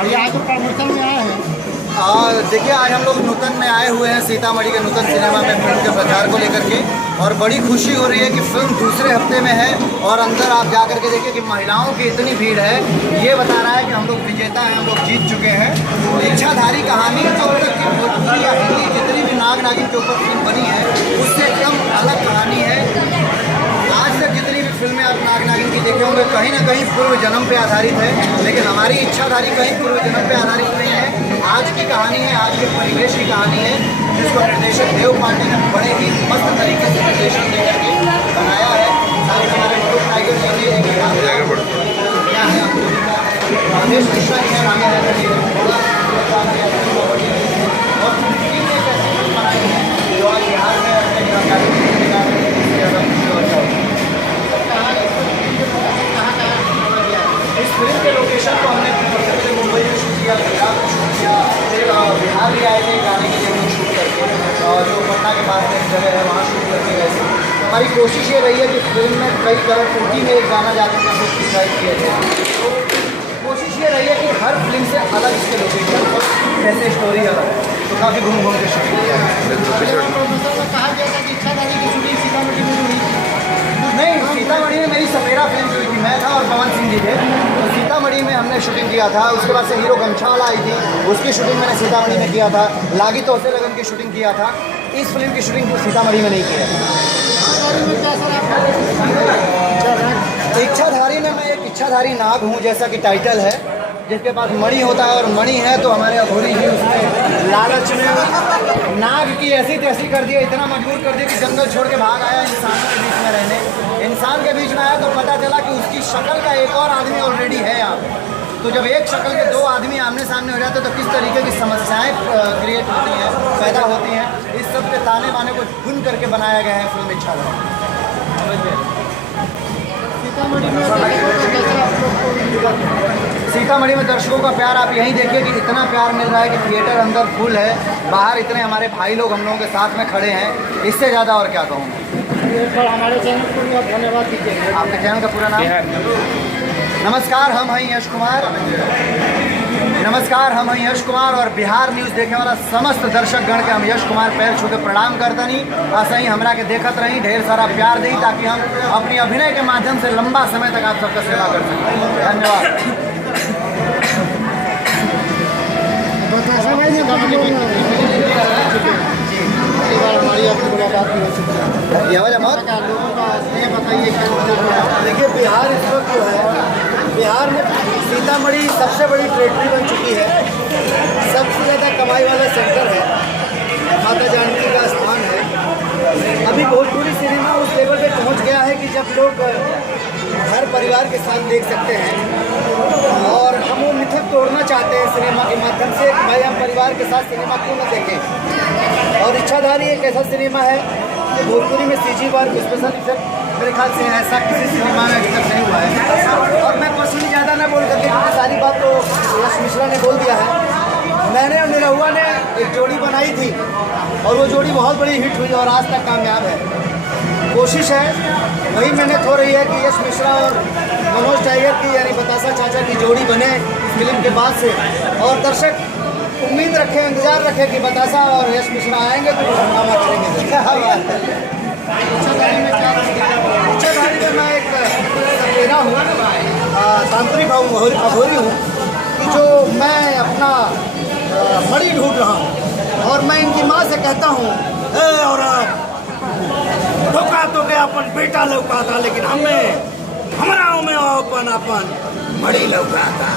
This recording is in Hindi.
अभी आज प्रमोशन में आए हैं। देखिए, आज हम लोग नूतन में आए हुए हैं, सीतामढ़ी के नूतन सिनेमा में फिल्म के प्रचार को लेकर के, और बड़ी खुशी हो रही है कि फिल्म दूसरे हफ्ते में है और अंदर आप जा करके देखिए कि महिलाओं की इतनी भीड़ है। ये बता रहा है कि हम लोग विजेता हैं, हम लोग जीत चुके हैं। इच्छाधारी कहानी जो तक की भोजपुरी या हिंदी जितनी भी नाग नागिन के ऊपर फिल्म बनी है उससे एकदम अलग कहानी है। आज तक जितनी भी फिल्में आप नाग नागिन की देखे होंगे कहीं ना कहीं पूर्व जन्म पे आधारित है, लेकिन हमारी इच्छाधारी कहीं पूर्व जन्म पे आधारित नहीं है। आज की कहानी है, आज के परिवेश की कहानी है, जिसको निर्देशक देव पांडे ने बड़े ही मस्त तरीके से निर्देशन देकर के बनाया है। साथ हमारे ग्रुप टाइगर जी ने क्या है राजेश मिश्रा जी ने बनाया है और बनाई है जो आज बिहार में इस फिल्म के लोकेशन को हमने सबसे मुंबई में शूट किया, पंजाब में शूट किया, फिर बिहार भी आए थे गाने के लिए शूट करके, और जो पटना के पास में एक जगह है वहाँ शूट करके गए थे। हमारी कोशिश ये रही है कि फिल्म में कई कलर टूटी में एक गाना जाकर के हम लोग डिसाइड किए थे। तो कोशिश ये रही है कि हर फिल्म से अलग इसके लोकेशन और कैसे स्टोरी अलग है, तो काफ़ी घूम घूम के शूटिंग किया है। कहा गया था कि इच्छाधारी की शूटिंग सीतामढ़ी में हुई। नहीं, सीतामढ़ी में मेरी सपेरा फिल्म हुई थी, मैं था और पवन सिंह जी थे, तो सीतामढ़ी में हमने शूटिंग किया था। उसके बाद से हीरो गमछावाला आई थी, उसकी शूटिंग मैंने सीतामढ़ी में किया था। लागी तो उसे लगन की शूटिंग किया था। इस फिल्म की शूटिंग सीतामढ़ी में नहीं की है। इच्छाधारी में मैं एक इच्छाधारी नाग हूँ, जैसा कि टाइटल है, जिसके पास मणि होता है, और मणि है तो हमारे अघोरी जी उसमें लालच में नाग की ऐसी तैसी कर दिया, इतना मजबूर कर दिया कि जंगल छोड़ के भाग आया इंसानों के बीच में रहने। इंसान के बीच में आया तो पता चला कि उसकी शक्ल का एक और आदमी ऑलरेडी है यहाँ। तो जब एक शक्ल के दो आदमी आमने सामने हो जाते हैं तो किस तरीके की समस्याएं क्रिएट होती हैं, पैदा होती हैं। इस सब के ताने बाने को भुन करके बनाया गया है फिल्म इच्छाधारी। सीतामढ़ी में दर्शकों का प्यार आप यहीं देखिए कि इतना प्यार मिल रहा है कि थिएटर अंदर फुल है, बाहर इतने हमारे भाई लोग हम लोगों के साथ में खड़े हैं। इससे ज़्यादा और क्या कहूँ। हमारे चैनल को आप धन्यवाद दीजिए। आपके चैनल का पूरा नाम? नमस्कार, हम हैं यश कुमार। नमस्कार, हम हैं यश कुमार और बिहार न्यूज़ देखने वाला समस्त दर्शक गण के हम यश कुमार पैर छू के प्रणाम करतनी। ऐसा ही हमरा के देखत रही, ढेर सारा प्यार दी, ताकि हम अपनी अभिनय के माध्यम से लंबा समय तक आप सबका सेवा कर सकें। धन्यवाद। हमारी आपकी मुलाकात भी हो चुकी है। ये वजह बहुत लोगों का ये बताइए देखिए, बिहार इस वक्त जो है, बिहार में सीतामढ़ी सबसे बड़ी टेरिटरी बन चुकी है, सबसे ज़्यादा कमाई वाला सेक्टर है, माता जानकी का स्थान है। अभी भोजपुरी सिनेमा उस लेवल पे पहुंच गया है कि जब लोग हर परिवार के साथ देख सकते हैं, और हम वो मिथक तोड़ना चाहते हैं सिनेमा के माध्यम से, भाई हम परिवार के साथ सिनेमा क्यों न देखें। और इच्छाधारी एक ऐसा सिनेमा है कि भोजपुरी में सीजी वर्क स्पेशल इफेक्ट मेरे ख्याल से ऐसा किसी सिनेमा में अभी तक नहीं हुआ है। और मैं पर्सनली ज़्यादा ना बोल करके, क्योंकि सारी बात तो यश मिश्रा ने बोल दिया है। मैंने और निरहुआ ने एक जोड़ी बनाई थी और वो जोड़ी बहुत बड़ी हिट हुई और आज तक कामयाब है। कोशिश है वही मेहनत हो रही है कि यश मिश्रा और मनोज टाइगर की यानी बतासा चाचा की जोड़ी बने इस फिल्म के बाद से, और दर्शक उम्मीद रखें, इंतजार रखें कि बतासा और यश मिश्रा आएंगे तो हंगामा करेंगे। इच्छाधारी में मैं एक सपेरा हूँ, तांत्रिक अघोरी हूँ, कि जो मैं अपना मणि ढूंढ रहा हूँ, और मैं इनकी माँ से कहता हूँ, और धोखा तो गया अपन बेटा लौका था, लेकिन हमें हमारा में अपन मणि लौका था।